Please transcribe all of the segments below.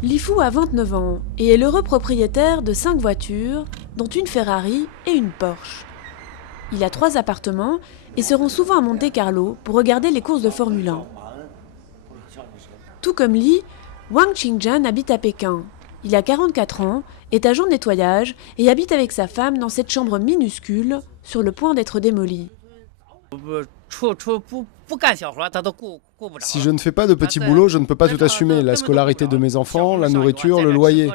Li Fu a 29 ans et est l'heureux propriétaire de 5 voitures, dont une Ferrari et une Porsche. Il a 3 appartements et se rend souvent à Monte Carlo pour regarder les courses de Formule 1. Tout comme Li, Wang Qingzhen habite à Pékin. Il a 44 ans, est agent de nettoyage et habite avec sa femme dans cette chambre minuscule, sur le point d'être démolie. Si je ne fais pas de petits boulots, je ne peux pas tout assumer. La scolarité de mes enfants, la nourriture, le loyer.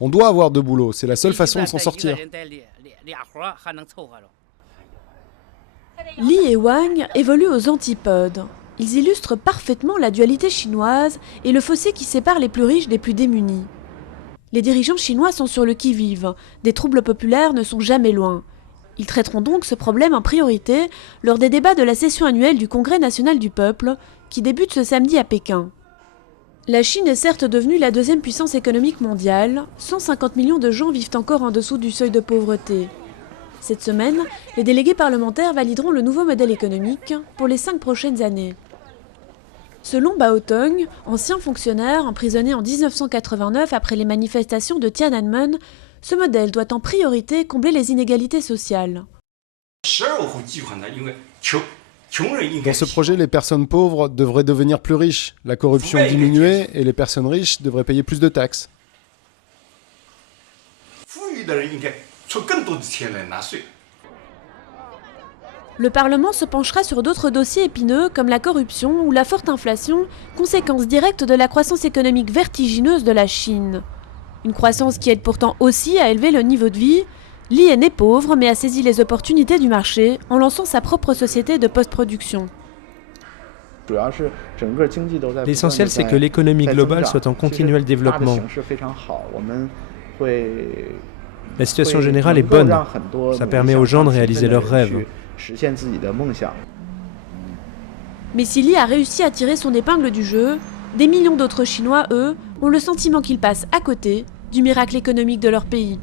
On doit avoir de boulot, c'est la seule façon de s'en sortir. Li et Wang évoluent aux antipodes. Ils illustrent parfaitement la dualité chinoise et le fossé qui sépare les plus riches des plus démunis. Les dirigeants chinois sont sur le qui-vive. Des troubles populaires ne sont jamais loin. Ils traiteront donc ce problème en priorité lors des débats de la session annuelle du Congrès national du peuple, qui débute ce samedi à Pékin. La Chine est certes devenue la deuxième puissance économique mondiale. 150 millions de gens vivent encore en dessous du seuil de pauvreté. Cette semaine, les délégués parlementaires valideront le nouveau modèle économique pour les 5 prochaines années. Selon Bao Tong, ancien fonctionnaire emprisonné en 1989 après les manifestations de Tiananmen, ce modèle doit en priorité combler les inégalités sociales. Dans ce projet, les personnes pauvres devraient devenir plus riches, la corruption diminuer et les personnes riches devraient payer plus de taxes. Le Parlement se penchera sur d'autres dossiers épineux comme la corruption ou la forte inflation, conséquence directe de la croissance économique vertigineuse de la Chine. Une croissance qui aide pourtant aussi à élever le niveau de vie. Li est né pauvre mais a saisi les opportunités du marché en lançant sa propre société de post-production. L'essentiel, c'est que l'économie globale soit en continuel développement. La situation générale est bonne. Ça permet aux gens de réaliser leurs rêves. Mais si Li a réussi à tirer son épingle du jeu, des millions d'autres Chinois, eux, ont le sentiment qu'ils passent à côté du miracle économique de leur pays.